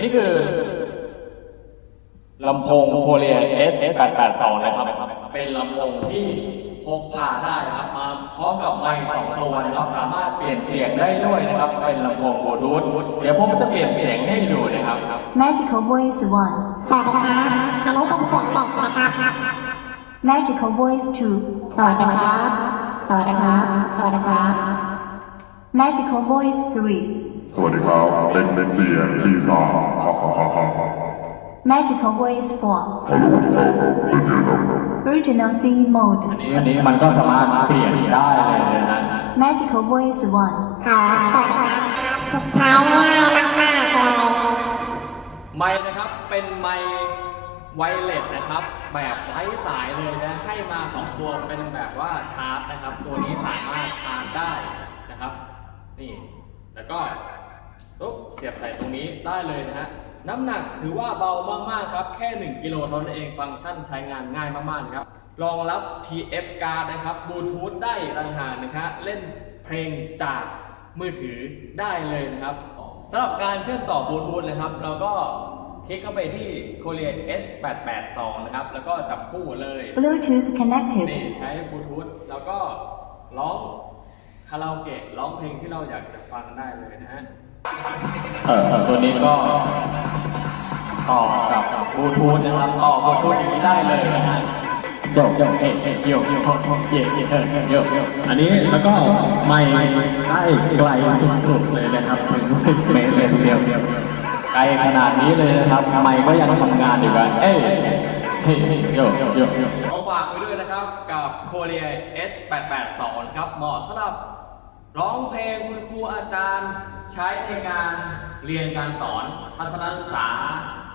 นี้คือลำโพงโคเรีย S882 นะครับ เป็นลำโพงที่พกพาได้นะครับ มาพร้อมกับไมค์สองตัวนะครับ สามารถเปลี่ยนเสียงได้ด้วยนะครับ เป็นลำโพงบลูทูธเดี๋ยวผมจะเปลี่ยนเสียงให้ดูนะครับ Magical Voice 1 สวัสดีครับอันนี้เป็นเสียงเด็กนะครับ Magical Voice 2 สวัสดีครับ สวัสดีครับ สวัสดีครับ Magical Voice 3 สวัสดีครับเป็นเสียงปีศาจฮ่าฮ่าฮ่าฮ่าฮ่า Magical Voice ฮัลโหลครับเป็นไงครับ4 Original Singing Mode อันนี้มันก็สามารถเปลี่ยนได้เลยนะฮะ Magical Voice 1ฮัลโหลสวัสดีครับใช้ง่ายมากๆเลยไมค์นะครับเป็นไมค์ไวเลสนะครับ แบบไร้สายเลยนะให้มาสองตัวเป็นแบบว่าชาร์จนะครับ ตัวนี้สามารถชาร์จได้ นะครับนี่ แล้วก็ตุ๊บเสียบใส่ตรงนี้ได้เลยนะฮะ น้ำหนักถือว่าเบามากๆครับ แค่ 1 กิโลเท่านั้นเอง ฟังก์ชันใช้งานง่ายมากๆนะครับ รองรับ TF card นะครับบลูทูธได้ต่างหากนะครับเล่นเพลงจากมือถือได้เลยนะครับสำหรับการเชื่อมต่อบลูทูธนะครับ เราก็คลิกเข้าไปที่ Korea S882 นะครับ แล้วก็จับคู่เลย Bluetooth นี่ connected ใช้บลูทูธแล้วก็ร้อง คาราโอเกะร้องเพลงที่เราอยากจะฟังได้เลยนะฮะ เออเออตัวนี้ก็ต่อกับบลูทูธนะครับต่อบลูทูธอย่างนี้ได้เลยนะฮะโยกโยกเอ๊ะเอ๊ะโยกโยกโยกเย่เย่เออโยกโยกอันนี้แล้วก็ไม่ได้ไกลสุดๆเลยนะครับถึงเมตรเลยทีเดียวไกลขนาดนี้เลยนะครับไม่ก็ยังทำงานอยู่กันเอ้ยเฮ้ยโยกโยกโยก ขอฝากไว้ด้วยนะครับกับ Korea S882 ครับเหมาะสำหรับ ร้องเพลงคุณครูอาจารย์ใช้ในการเรียนการสอนทัศนศึกษา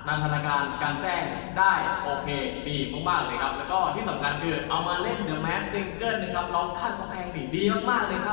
นันทนาการการแจ้งได้โอเคดีมากๆเลยครับ แล้วก็ที่สำคัญคือเอามาเล่น The Mask Single นะครับร้องขั้นกำแพงดีดีมากๆเลยครับ